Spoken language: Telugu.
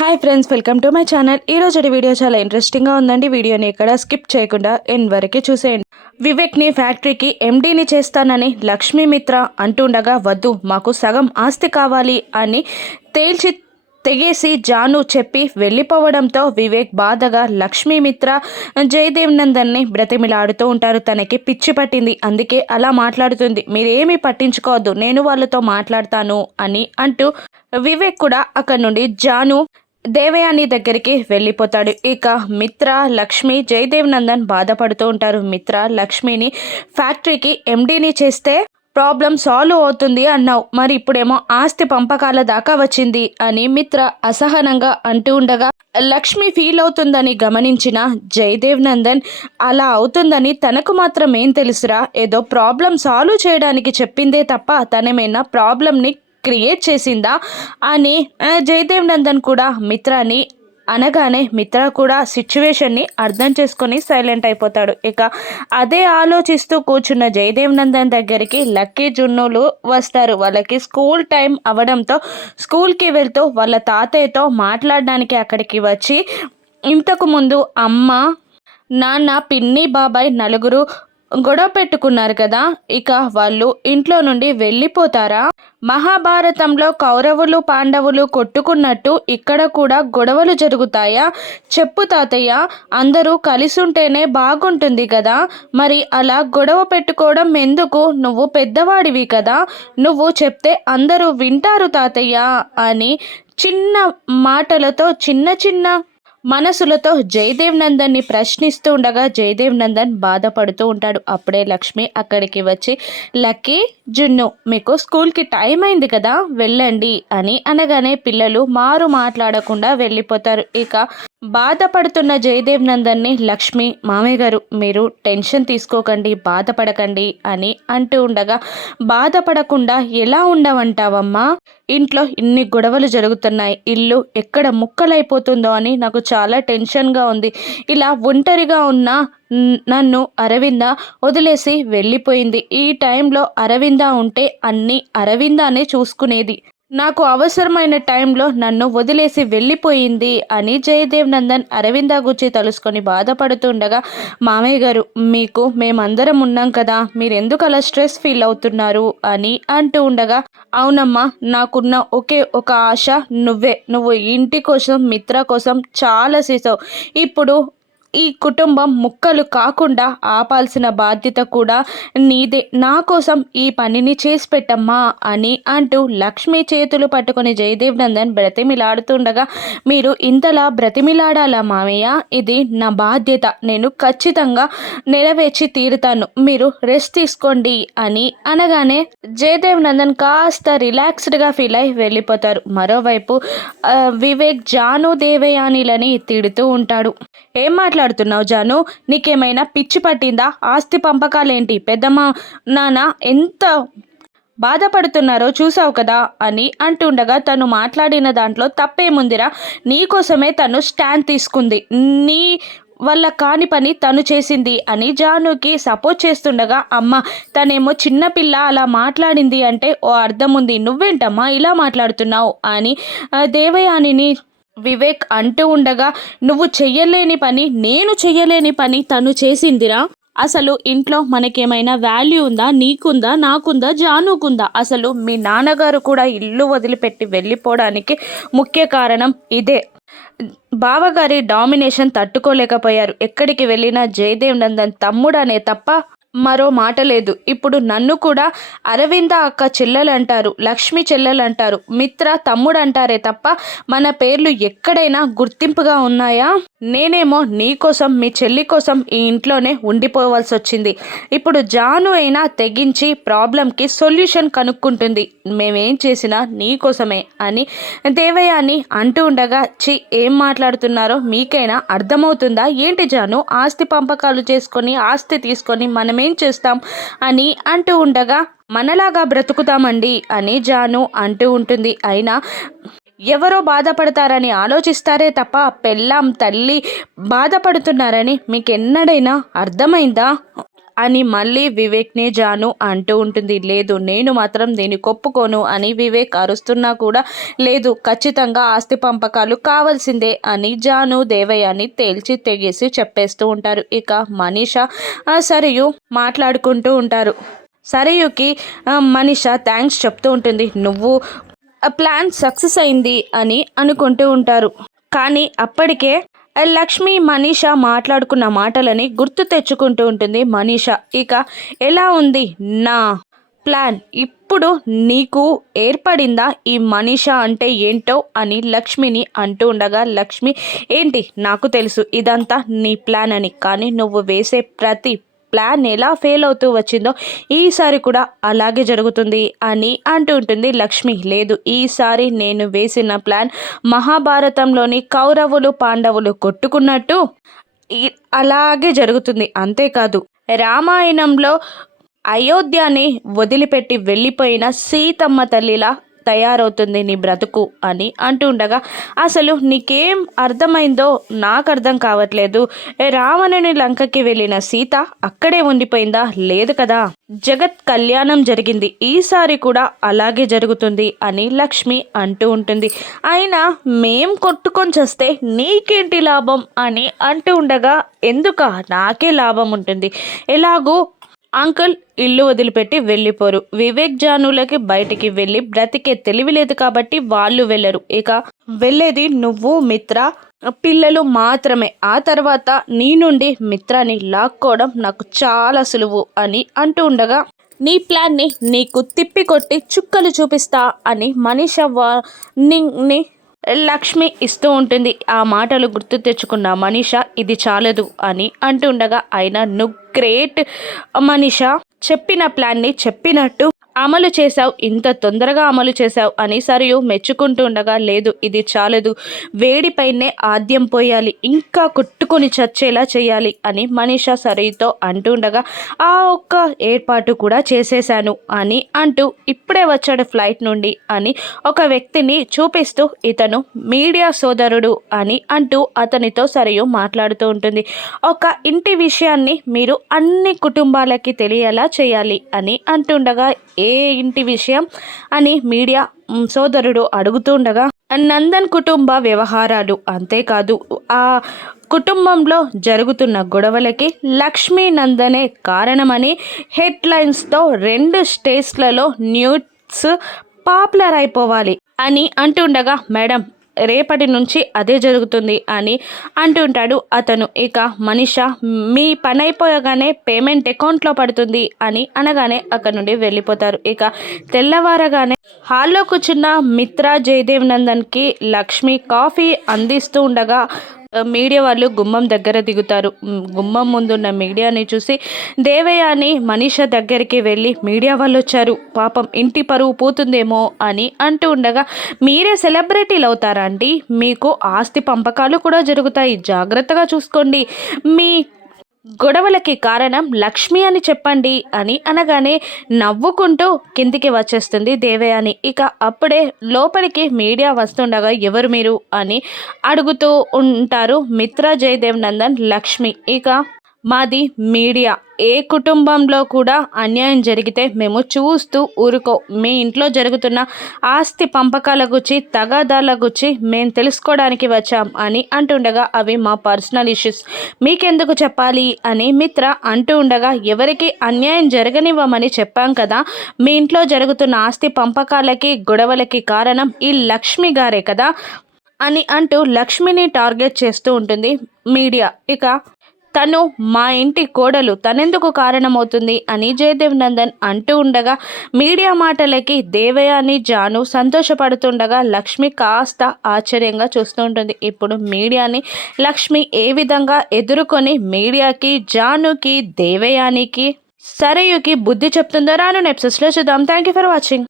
Hi friends welcome to my channel ఈ రోజు వీడియో చాలా ఇంట్రెస్టింగ్గా ఉందండి. వీడియోని ఇక్కడ స్కిప్ చేయకుండా ఎన్ వరకు చూసేయండి. వివేక్ని ఫ్యాక్టరీకి ఎండీని చేస్తానని లక్ష్మీ మిత్ర అంటుండగా వద్దు మాకు సగం ఆస్తి కావాలి అని తేల్చి తెగేసి జాను చెప్పి వెళ్ళిపోవడంతో వివేక్ బాధగా లక్ష్మీమిత్ర జయదేవ్ నందన్ని బ్రతిమిలాడుతూ ఉంటారు. తనకి పిచ్చి పట్టింది. అందుకే అలా మాట్లాడుతుంది. మీరేమీ పట్టించుకోవద్దు. నేను వాళ్ళతో మాట్లాడతాను అని అంటూ వివేక్ కూడా అక్కడ నుండి జాను దేవయాని దగ్గరికి వెళ్ళిపోతాడు. ఇక మిత్ర లక్ష్మి జయదేవ్ నందన్ బాధపడుతూ ఉంటారు. మిత్ర లక్ష్మిని ఫ్యాక్టరీకి ఎండీని చేస్తే ప్రాబ్లం సాల్వ్ అవుతుంది అన్నావు. మరి ఇప్పుడేమో ఆస్తి పంపకాల దాకా వచ్చింది అని మిత్ర అసహనంగా అంటూ ఉండగా లక్ష్మి ఫీల్ అవుతుందని గమనించిన జయదేవ్ నందన్ అలా అవుతుందని తనకు మాత్రం ఏం తెలుసురా? ఏదో ప్రాబ్లం సాల్వ్ చేయడానికి చెప్పిందే తప్ప తనేమైనా ప్రాబ్లంని క్రియేట్ చేసిందా అని జయదేవ్ నందన్ కూడా మిత్రాని అనగానే మిత్ర కూడా సిచ్యువేషన్ని అర్థం చేసుకొని సైలెంట్ అయిపోతాడు. ఇక అదే ఆలోచిస్తూ కూర్చున్న జయదేవ్ నందన్ దగ్గరికి లక్కీ జున్నులు వస్తారు. వాళ్ళకి స్కూల్ టైం అవడంతో స్కూల్కి వెళ్తూ వాళ్ళ తాతయ్యతో మాట్లాడడానికి అక్కడికి వచ్చి ఇంతకు ముందు అమ్మ నాన్న పిన్ని బాబాయ్ నలుగురు గొడవ పెట్టుకున్నారు కదా ఇక వాళ్ళు ఇంట్లో నుండి వెళ్ళిపోతారా? మహాభారతంలో కౌరవులు పాండవులు కొట్టుకున్నట్టు ఇక్కడ కూడా గొడవలు జరుగుతాయా? చెప్పు తాతయ్య అందరూ కలిసి ఉంటేనే బాగుంటుంది కదా? మరి అలా గొడవ పెట్టుకోవడం ఎందుకు? నువ్వు పెద్దవాడివి కదా నువ్వు చెప్తే అందరూ వింటారు తాతయ్య అని చిన్న మాటలతో చిన్న చిన్న మనసులతో జయదేవ్ నందన్ని ప్రశ్నిస్తూ ఉండగా జయదేవ్ నందన్ బాధపడుతూ ఉంటాడు. అప్పుడే లక్ష్మి అక్కడికి వచ్చి లక్కీ జున్ను మీకు స్కూల్కి టైం అయింది కదా వెళ్ళండి అని అనగానే పిల్లలు మారు మాట్లాడకుండా వెళ్ళిపోతారు. ఇక బాధపడుతున్న జయదేవ్ నందన్ని లక్ష్మి మామయ్య గారు మీరు టెన్షన్ తీసుకోకండి బాధపడకండి అని అంటూ ఉండగా బాధపడకుండా ఎలా ఉండవంటావమ్మా ఇంట్లో ఇన్ని గొడవలు జరుగుతున్నాయి ఇల్లు ఎక్కడ ముక్కలైపోతుందో అని నాకు చాలా టెన్షన్గా ఉంది. ఇలా ఒంటరిగా ఉన్న నన్ను అరవింద వదిలేసి వెళ్ళిపోయింది. ఈ టైంలో అరవింద ఉంటే అన్నీ అరవిందానే చూసుకునేది. నాకు అవసరమైన టైంలో నన్ను వదిలేసి వెళ్ళిపోయింది అని జయదేవ్ నందన్ అరవింద గురించి తలుసుకొని బాధపడుతుండగా మామయ్య గారు మీకు మేమందరం ఉన్నాం కదా మీరెందుకు అలా స్ట్రెస్ ఫీల్ అవుతున్నారు? అని అంటూ ఉండగా అవునమ్మా నాకున్న ఒకే ఒక ఆశ నువ్వే. నువ్వు ఇంటి కోసం మిత్ర కోసం చాలా చేసావు. ఇప్పుడు ఈ కుటుంబం ముక్కలు కాకుండా ఆపాల్సిన బాధ్యత కూడా నీదే. నా కోసం ఈ పనిని చేసి పెట్టమ్మా అని అంటూ లక్ష్మి చేతులు పట్టుకుని జయదేవ్ నందన్ బ్రతిమిలాడుతుండగా మీరు ఇంతలా బ్రతిమిలాడాలా మామయ్య? ఇది నా బాధ్యత. నేను ఖచ్చితంగా నెరవేర్చి తీరుతాను. మీరు రెస్ట్ తీసుకోండి అని అనగానే జయదేవ్ నందన్ కాస్త రిలాక్స్డ్గా ఫీల్ అయి వెళ్ళిపోతారు. మరోవైపు వివేక్ జాను దేవయానిలని తిడుతూ ఉంటాడు. ఏం మాట్లాడుతున్నావు జాను? నీకేమైనా పిచ్చి పట్టిందా? ఆస్తి పంపకాలేంటి? పెద్దమ్మ నాన్న ఎంత బాధపడుతున్నారో చూసావు కదా అని అంటుండగా తను మాట్లాడిన దాంట్లో తప్పేముందిరా? నీకోసమే తను స్టాండ్ తీసుకుంది. నీ వల్ల కాని పని తను చేసింది అని జానుకి సపోర్ట్ చేస్తుండగా అమ్మ తనేమో చిన్నపిల్ల అలా మాట్లాడింది అంటే ఓ అర్థం ఉంది నువ్వేంటమ్మా ఇలా మాట్లాడుతున్నావు? అని దేవయానిని వివేక్ అంటూ ఉండగా నువ్వు చెయ్యలేని పని నేను చెయ్యలేని పని తను చేసిందిరా. అసలు ఇంట్లో మనకేమైనా వాల్యూ ఉందా? నీకుందా? నాకుందా? జానుకుందా? అసలు మీ నాన్నగారు కూడా ఇల్లు వదిలిపెట్టి వెళ్ళిపోవడానికి ముఖ్య కారణం ఇదే. బావగారి డామినేషన్ తట్టుకోలేకపోయారు. ఎక్కడికి వెళ్ళినా జయదేవ్ నందన్ తమ్ముడనే తప్ప మరో మాట లేదు. ఇప్పుడు నన్ను కూడా అరవింద అక్క చెల్లెలంటారు లక్ష్మి చెల్లెలంటారు మిత్ర తమ్ముడు అంటారే తప్ప మన పేర్లు ఎక్కడైనా గుర్తింపుగా ఉన్నాయా? నేనేమో నీ కోసం మీ చెల్లి కోసం ఈ ఇంట్లోనే ఉండిపోవాల్సి వచ్చింది ఇప్పుడు జాను అయినా తెగించి ప్రాబ్లంకి సొల్యూషన్ కనుక్కుంటుంది. మేమేం చేసినా నీ కోసమే అని దేవయాని అంటూ ఉండగా చి ఏం మాట్లాడుతున్నారో మీకైనా అర్థమవుతుందా? ఏంటి జాను? ఆస్తి పంపకాలు చేసుకొని ఆస్తి తీసుకొని మనమే చేస్తాం అని అంటూ ఉండగా మనలాగా బ్రతుకుతామండి అని జాను అంటూ ఉంటుంది. అయినా ఎవరో బాధపడతారని ఆలోచిస్తారే తప్ప పెళ్ళాం తల్లి బాధపడుతున్నారని మీకు ఎన్నడైనా అర్థమైందా? అని మళ్ళీ వివేక్నే జాను అంటూ ఉంటుంది. లేదు నేను మాత్రం దీన్ని కొప్పుకోను అని వివేక్ అరుస్తున్నా కూడా లేదు ఖచ్చితంగా ఆస్తి పంపకాలు కావాల్సిందే అని జాను దేవయ్యని తేల్చి తెగేసి చెప్పేస్తూ ఉంటారు. ఇక మనీష సరియు మాట్లాడుకుంటూ ఉంటారు. సరయుకి మనీష థ్యాంక్స్ చెప్తూ ఉంటుంది. నువ్వు ప్లాన్ సక్సెస్ అయింది అని అనుకుంటూ ఉంటారు. కానీ అప్పటికే లక్ష్మి మనీష మాట్లాడుకున్న మాటలని గుర్తు తెచ్చుకుంటూ ఉంటుంది మనీష. ఇక ఎలా ఉంది? నా ప్లాన్ ఇప్పుడు నీకు ఏర్పడిందా? ఈ మనీష అంటే ఏంటో అని లక్ష్మిని అంటూ ఉండగా లక్ష్మి ఏంటి? నాకు తెలుసు ఇదంతా నీ ప్లాన్ అని. కానీ నువ్వు వేసే ప్రతి ప్లాన్ ఎలా ఫెయిల్ అవుతూ వచ్చిందో ఈసారి కూడా అలాగే జరుగుతుంది అని అంటూ ఉంటుంది లక్ష్మి. లేదు ఈసారి నేను వేసిన ప్లాన్ మహాభారతంలోని కౌరవులు పాండవులు కొట్టుకున్నట్టు అలాగే జరుగుతుంది. అంతేకాదు రామాయణంలో అయోధ్యని వదిలిపెట్టి వెళ్ళిపోయిన సీతమ్మ తల్లిలా తయారవుతుంది నీ బ్రతుకు అని అంటుండగా అసలు నీకేం అర్థమైందో నాకు అర్థం కావట్లేదు రావణుని లంకకి వెళ్ళిన సీత అక్కడే ఉండిపోయిందా? లేదు కదా. జగత్ కళ్యాణం జరిగింది. ఈసారి కూడా అలాగే జరుగుతుంది అని లక్ష్మి అంటూ ఉంటుంది. అయినా మేం కొట్టుకొని చేస్తే నీకేంటి లాభం? అని అంటూ ఉండగా ఎందుక? నాకే లాభం ఉంటుంది. ఎలాగో అంకుల్ ఇల్లు వదిలిపెట్టి వెళ్ళిపోరు. వివేక్ జానులకి బయటికి వెళ్ళి బ్రతికే తెలివి లేదు కాబట్టి వాళ్ళు వెళ్ళరు. ఇక వెళ్ళేది నువ్వు మిత్ర. పిల్లలు మాత్రమే. ఆ తర్వాత నీ నుండి మిత్రాన్ని లాక్కోవడం నాకు చాలా సులువు అని అంటూ ఉండగా నీ ప్లాన్ని నీకు తిప్పికొట్టి చుక్కలు చూపిస్తా అని మనీష వార్నింగ్ని లక్ష్మి ఇస్తూ ఉంటుంది. ఆ మాటలు గుర్తు తెచ్చుకున్న మనీష ఇది చాలదు అని అంటుండగా ఆయన నువ్వు గ్రేట్ మనీష. చెప్పిన ప్లాన్ని చెప్పినట్టు అమలు చేశావు ఇంత తొందరగా అమలు చేశావు అని సరియు మెచ్చుకుంటూ ఉండగా లేదు ఇది చాలదు. వేడిపైనే ఆద్యం పోయాలి ఇంకా కొట్టుకొని చచ్చేలా చేయాలి అని మనీష సరితో అంటుండగా ఆ ఒక్క ఏర్పాటు కూడా చేసేశాను అని అంటూ ఇప్పుడే వచ్చాడు ఫ్లైట్ నుండి అని ఒక వ్యక్తిని చూపిస్తూ ఇతను మీడియా సోదరుడు అని అంటూ అతనితో సరియు మాట్లాడుతూ ఉంటుంది. ఒక ఇంటి విషయాన్ని మీరు అన్ని కుటుంబాలకి తెలియేలా చేయాలి అని అంటుండగా ఏ ఇంటి విషయం అని మీడియా సోదరుడు అడుగుతుండగా నందన్ కుటుంబ వ్యవహారాలు అంతేకాదు ఆ కుటుంబంలో జరుగుతున్న గొడవలకి లక్ష్మీ నందనే కారణమని హెడ్లైన్స్తో రెండు స్టేట్స్లలో న్యూస్ పాపులర్ అయిపోవాలి అని అంటుండగా మేడం రేపటి నుంచి అదే జరుగుతుంది అని అంటుంటాడు అతను. ఇక మనిష మీ పని అయిపోయగానే పేమెంట్ అకౌంట్లో పడుతుంది అని అనగానే అక్కడ నుండి వెళ్ళిపోతారు. ఇక తెల్లవారగానే హాల్లో కూర్చున్న మిత్ర జయదేవ్ నందన్కి లక్ష్మి కాఫీ అందిస్తూ ఉండగా మీడియా వాళ్ళు గుమ్మం దగ్గర దిగుతారు. గుమ్మం ముందున్న మీడియాని చూసి దేవయ్య అని మనీష దగ్గరికి వెళ్ళి మీడియా వాళ్ళు వచ్చారు పాపం ఇంటి పరువు పోతుందేమో అని అంటూ ఉండగా మీరే సెలబ్రిటీలు అవుతారా అండి? మీకు ఆస్తి పంపకాలు కూడా జరుగుతాయి. జాగ్రత్తగా చూసుకోండి. మీ గొడవలకి కారణం లక్ష్మి అని చెప్పండి అని అనగానే నవ్వుకుంటూ కిందికి వచ్చేస్తుంది దేవయాని. ఇక అప్పుడే లోపలికి మీడియా వస్తుండగా ఎవరు మీరు అని అడుగుతూ ఉంటారు మిత్ర జయదేవ్ నందన్ లక్ష్మి. ఇక మాది మీడియా. ఏ కుటుంబంలో కూడా అన్యాయం జరిగితే మేము చూస్తూ ఊరుకో. మీ ఇంట్లో జరుగుతున్న ఆస్తి పంపకాల గురించి తగాదాల గురించి మేము తెలుసుకోవడానికి వచ్చాం అని అంటుండగా అవి మా పర్సనల్ ఇష్యూస్. మీకెందుకు చెప్పాలి అని మిత్ర అంటూ ఉండగా ఎవరికి అన్యాయం జరగనివ్వమని చెప్పాం కదా మీ ఇంట్లో జరుగుతున్న ఆస్తి పంపకాలకి గొడవలకి కారణం ఈ లక్ష్మి గారే కదా అని అంటూ లక్ష్మిని టార్గెట్ చేస్తూ ఉంటుంది మీడియా. ఇక తను మా ఇంటి కోడలు. తనెందుకు కారణమవుతుంది? అని జయదేవ్ నందన్ అంటూ ఉండగా మీడియా మాటలకి దేవయాని జాను సంతోషపడుతుండగా లక్ష్మి కాస్త ఆశ్చర్యంగా చూస్తూ ఉంటుంది. ఇప్పుడు మీడియాని లక్ష్మి ఏ విధంగా ఎదుర్కొని మీడియాకి జానుకి దేవయానికి సరయుకి బుద్ధి చెప్తుందో రాను నెప్సెస్లో చూద్దాం. Thank you for watching